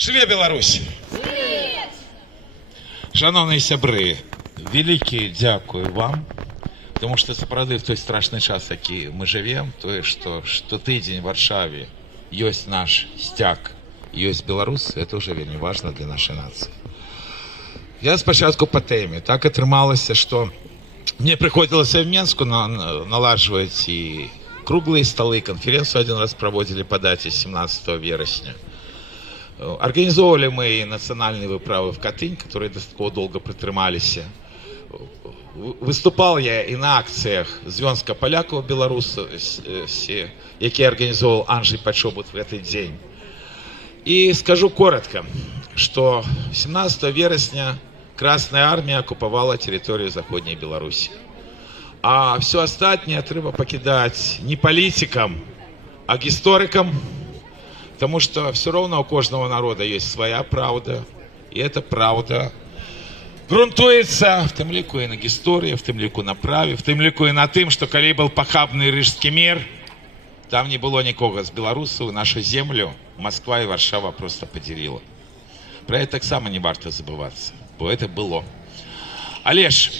Жыве Беларусь! Шановні сябры, вялікі дзякуй вам, потому что сапраўды в той страшны час, які мы живем, тое, што штотыдзень в Варшаве ёсць наш сцяг, ёсць беларусы, это уже вельмі важно для нашей нации. Я спачатку по тэме. Так атрымалася, што мне прыходзілася в Менску наладжваць і круглые столы, конференцию один раз проводили по дате 17 вересня. Организовывали мы национальные выправы в Катынь, которые достаточно долго прытрымаліся. Выступал я и на акциях Звёнска полякаў беларусаў, які организовал Анджей Пачобут в этот день. И скажу коротко, что 17 вересня Красная Армия оккуповала территорию Западной Беларуси. А все остальное треба покидать не политикам, а историкам, потому что все равно у каждого народа есть своя правда, и эта правда грунтуется в тым ліку и на истории, в тым ліку на праве, в тым ліку и на тым, что когда был похабный Рижский мир, там не было никого с белорусов, нашу землю Москва и Варшава просто поделила. Про это так само не варто забываться, бо это было. Але ж,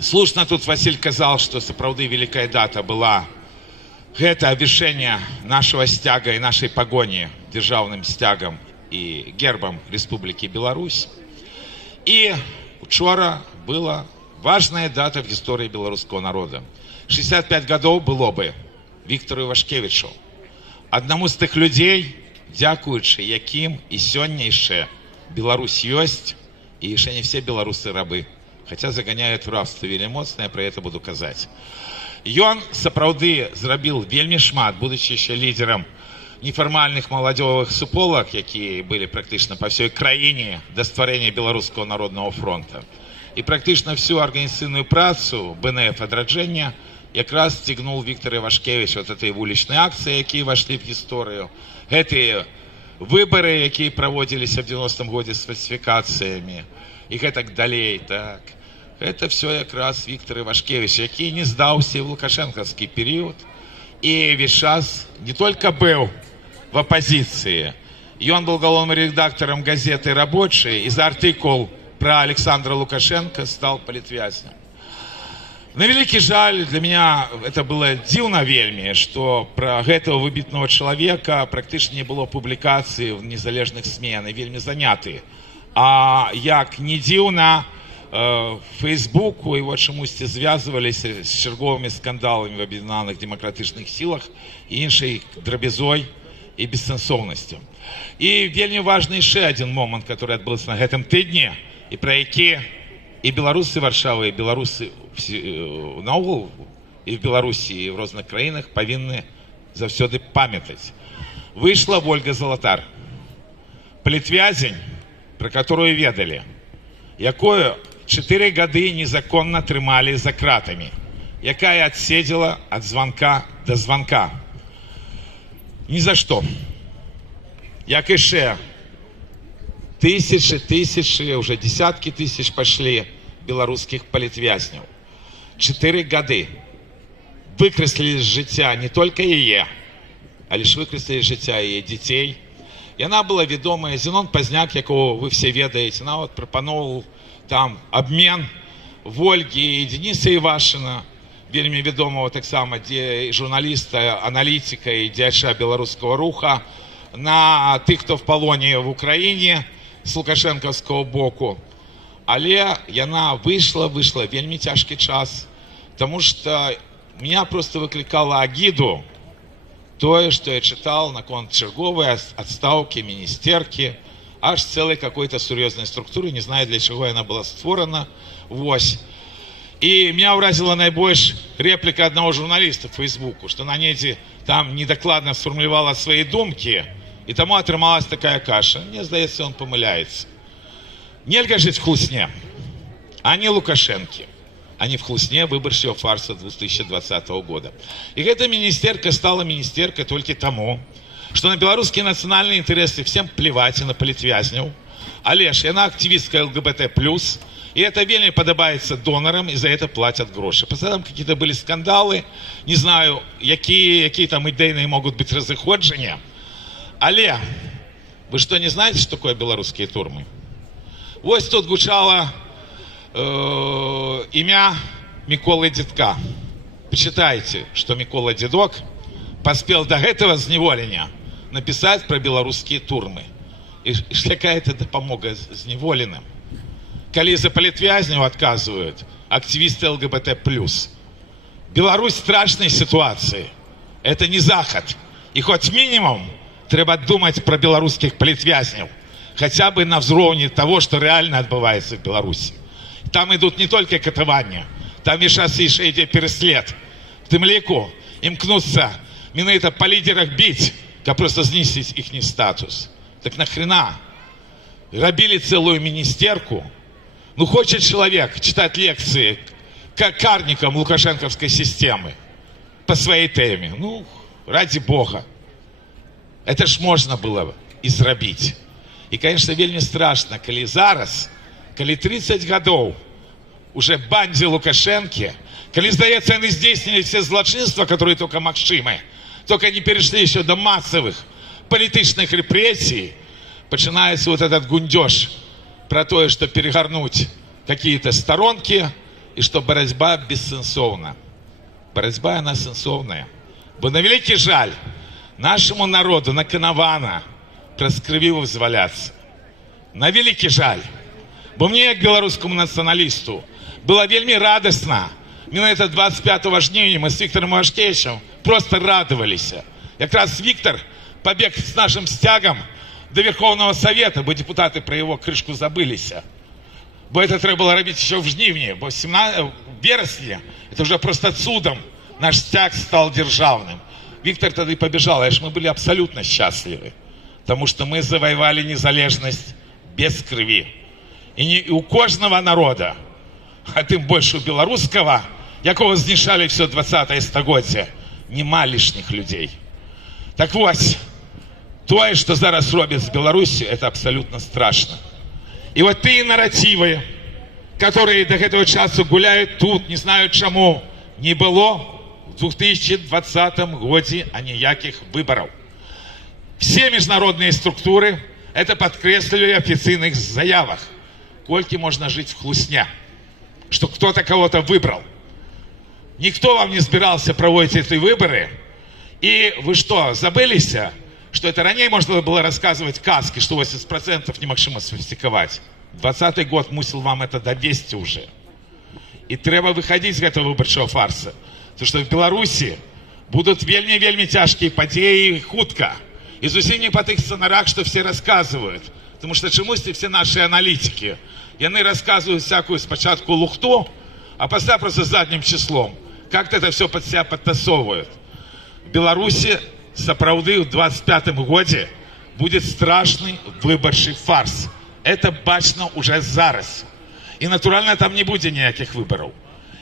слушно тут Василь казал, что сапраўды великая дата была это обвешение нашего стяга и нашей погони державным стягом и гербом Республики Беларусь. И учора была важная дата в истории белорусского народа. 65 годов было бы Виктору Ивашкевичу, одному з тых людей, дзякуючы якім и сёння яшчэ Беларусь ёсць, и яшчэ не все белорусы рабы, хотя загоняют в рабство вельмі моцна, я про это буду казаць. Ён сапраўды зрабіў вельмі шмат, будучи еще лидером неформальных маладзёвых суполак, якія были практически по всей краине до стварэння Белорусского народного фронта. И практически всю организационную працу БНФ адраджэння якраз стегнул Виктор Ивашкевич вот этой уличной акции, якія вошли в историю. Гэтые выборы, якія проводились в 90-м году с фальсификациями, и гэтак далей, так. Это все якраз Виктор Ивашкевич, які не сдался в лукашенковский период, и весь час не только был в оппозиции, и он был главным редактором газеты «Рабочий», и за артикул про Александра Лукашенко стал политвязнем. На великий жаль, для меня это было дзіўна вельмі, что про гэтага выбітного человека практически не было публикаций в незалежных СМИ, они вельмі заняты. А як не дзіўна, Фейсбуку его чамусьці звязваліся з чарговымі скандалами в Объединенных демократычных силах и іншай драбязой и бессэнсоўнасцю. И вельмі важный яшчэ один момент, который адбыўся на гэтым тыдні, и про які и белорусы Варшавы, и белорусы наогул и в Беларуси, и в розных краінах павінны заўсёды памятаць. Вышла Ольга Золотар, политвязень, про которую ведали, якую 4 гады незаконно трымалі за кратами, якая отседзела от звонка до звонка. Ни за что. Як яшчэ тысячи, уже десятки тысяч пошли белорусских политвязняў. 4 гады выкреслили з жыцця не только яе, але ж выкреслили з жыцця яе дзяцей. Яна была ведомая, Зенон Пазняк, якого вы все ведаете, нават прапаноўваў там обмен Ольги и Дениса Ивашина, вельмі ведомого таксама журналиста, аналитика и дзяча белорусского руха, на тых, кто в полоне в Украине с лукашенковского боку. Але яна вышла вельмі цяжкі час, потому что меня просто выкликало агиду тое, что я читал наконт чарговой отставки министерки, аж целой какой-то серьезной структуры, не знаю, для чего она была створена. Вось. И меня уразила найбольш реплика одного журналиста в Фейсбуку, что на недзе там недокладно сформулировала свои думки, и тому атрымалась такая каша. Мне здаецца, он помыляется. Нельга жить в хлусне, а не Лукашенки, а не в хлусне выборчего фарса 2020 года. И эта министерка стала министеркой только тому, что на белорусские национальные интересы всем плевать и на политвязняў, але ж яна активистка ЛГБТ+, и это вельмі подобается донорам, и за это платят гроши. Потом какие-то были скандалы, не знаю, какие там идейные могут быть разыходжання, але Вы что, не знаете, что такое белорусские турмы? Вот тут гучало имя Миколы Дедка. Почитайте, что Микола Дедок поспел до этого зневоления написать про белорусские турмы. И какая это допомога зневоленным. Коли за палітвязнів отказывают активисты ЛГБТ+. Беларусь в страшной ситуации. Это не Заход. И хоть минимум треба думать про белорусских палітвязнів. Хотя бы на взроўні того, что реально отбывается в Беларуси. Там идут не только катавания, там и сейчас еще идет переслед. В Темляку имкнутся менавіта по лидерах бить, как просто знизить их статус. Так нахрена? Рабили целую министерку. Ну, хочет человек читать лекции карникам лукашенковской системы по своей теме. Ну, ради бога. Это ж можно было и зрабіць. И, конечно, вельмі страшно, коли зараз, коли 30 годов уже банде Лукашенки, коли, здаецца, они здійснили все злочинства, которые только магчымы, только не перешли еще до массовых политичных репрессий, начинается вот этот гундеж про то, что перегорнуть какие-то сторонки, и что борьба бессенсовна. Борьба, она сенсовная. Бо на великий жаль нашему народу на Конована проскривило взваляться. На великий жаль. Бо мне, как белорусскому националисту, было вельми радостно. Именно это 25 жніўня мы с Виктором Ивашкевичем просто радовались. Как раз Виктор побег с нашим стягом до Верховного Совета, бо депутаты про его крышку забылись. Бо это треба было робить еще в жніўні, бо в вересне это уже просто чудом наш стяг стал державным. Виктор тогда и побежал, аж мы были абсолютно счастливы, потому что мы завоевали незалежность без крови. И у каждого народа, а тем больше у белорусского, якого знішали все 20-е стагоддзе, нема лишних людей. Так вот, то, что зараз робят с Беларусью, это абсолютно страшно. И вот те нарративы, которые до этого часу гуляют тут, не знаю чему, не было в 2020 году аніяких выборов. Все международные структуры это подкреслили в официальных заявах. Кольки можно жить в хлусня, что кто-то кого-то выбрал. Никто вам не собирался проводить эти выборы. И вы что, забылись, что это ранее можно было рассказывать казки, что 80% немагчыма сфальсификовать. 20-й год мусил вам это довести уже. И треба выходить из этого выборчего фарса. Потому что в Беларуси будут вельми тяжкие подеи хутка. И зусім не по тых сценарах, что все рассказывают. Потому что чомусь все наши аналитики, яны рассказывают всякую спочатку лухту, а после просто задним числом. Как-то это все под себя подтасовывают. В Беларуси сапраўды в 25-м году будет страшный выборчий фарс. Это бачно уже зараз. И натурально там не будет никаких выборов.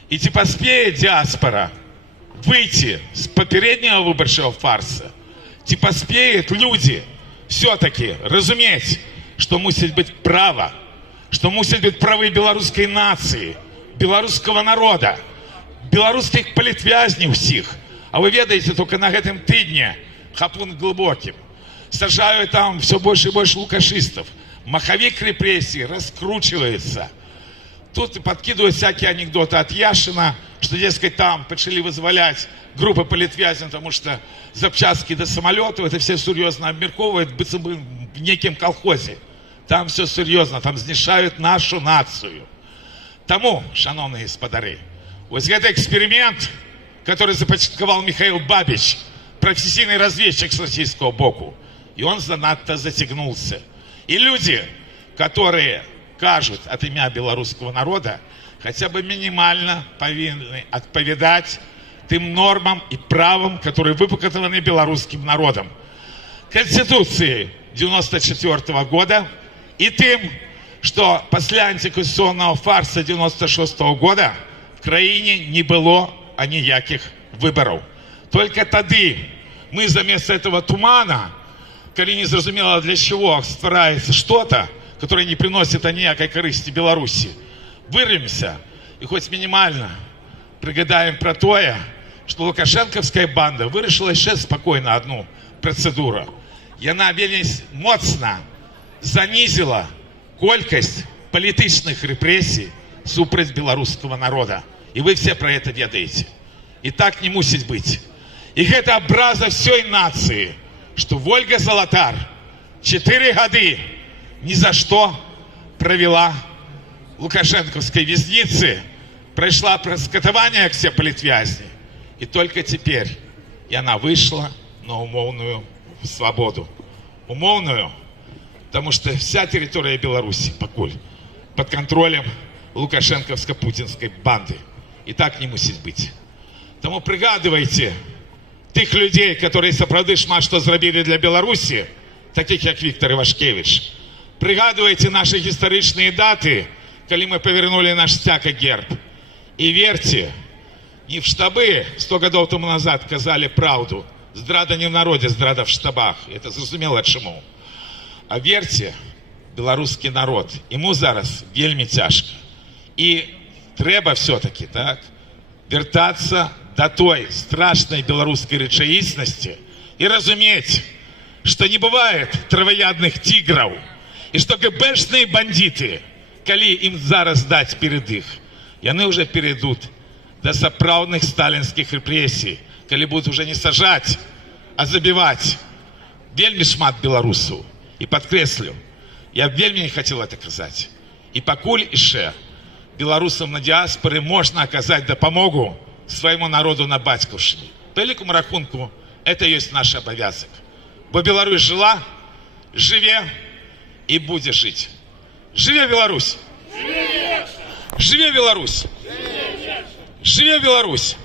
И ці паспее диаспора выйти с попереднего выборчего фарса, ці паспеют люди все-таки разуметь, что мусить быть право, что мусить быть правы белорусской нации, белорусского народа, белорусских палітвязнів всіх. А вы ведаете, только на этом тыдне хапун глубоким сажают там все больше и больше лукашистов. Маховик репрессий раскручивается. Тут подкидывают всякие анекдоты от Яшина, что, дескать, там почали вызволять группы палітвязнів, потому что запчастки до самолетов, это все серьезно обмерковывают, быцем бы в неким колхозе. Там все серьезно, там знішают нашу нацию. Тому, шановные господари, вот это эксперимент, который започатковал Михаил Бабич, профессийный разведчик с российского боку, и он занадто затягнулся. И люди, которые кажут от имя белорусского народа, хотя бы минимально повинны отповедать тем нормам и правам, которые выпаканы белорусским народом. Конституции 94 года и тем, что после антиконституционного фарса 96 года в краине не было аніяких выборов. Только тады мы заместо этого тумана, коли не зразумела для чего стварается что-то, которое не приносит аніякой корысти Беларуси, вырвемся и хоть минимально пригадаем про тое, что лукашенковская банда вырашила еще спокойно одну процедуру. яна вельмі моцна занизила колькость политичных репрессий супраць белорусского народа. И вы все про это ведаете. И так не мусить быть. И это образа всей нации, что Ольга Золотар 4 года ни за что провела лукашенковской вязницы, прошла скатование к все политвязни. И только теперь и она вышла на умовную свободу. Умовную, потому что вся территория Беларуси покуль под контролем лукашенковско-путинской банды. И так не мусить быть. Тому пригадывайте тых людей, которые сапраўды шмат што зрабілі для Беларусі, таких як Віктор Івашкевич. Пригадывайте наши гістарычныя даты, калі мы повернули наш стяг и герб. И верьте, не в штабы 100 годов тому назад казали правду. Здрада не в народе, здрада в штабах. Это зразумела чему. А верьте, беларускі народ, ему зараз вельмі цяжка. И трэба все-таки, так, вертаться до той страшной белорусской рэчаіснасці и разуметь, что не бывает травоядных тигров, и что ГБшные бандиты, калі им зараз дать перед их, яны уже перейдут до сапраўдных сталинских репрессий, калі будут уже не сажать, а забивать вельмі шмат белорусов. И подкреслю, я вельмі не хотел это казать. И пакуль іще белорусам на диаспоре можно оказать допомогу своему народу на батьківщині. По великому рахунку, это есть наш обовязок. Бо Беларусь жила, живе и будет жить. Живе Беларусь! Живе Беларусь! Живе Беларусь!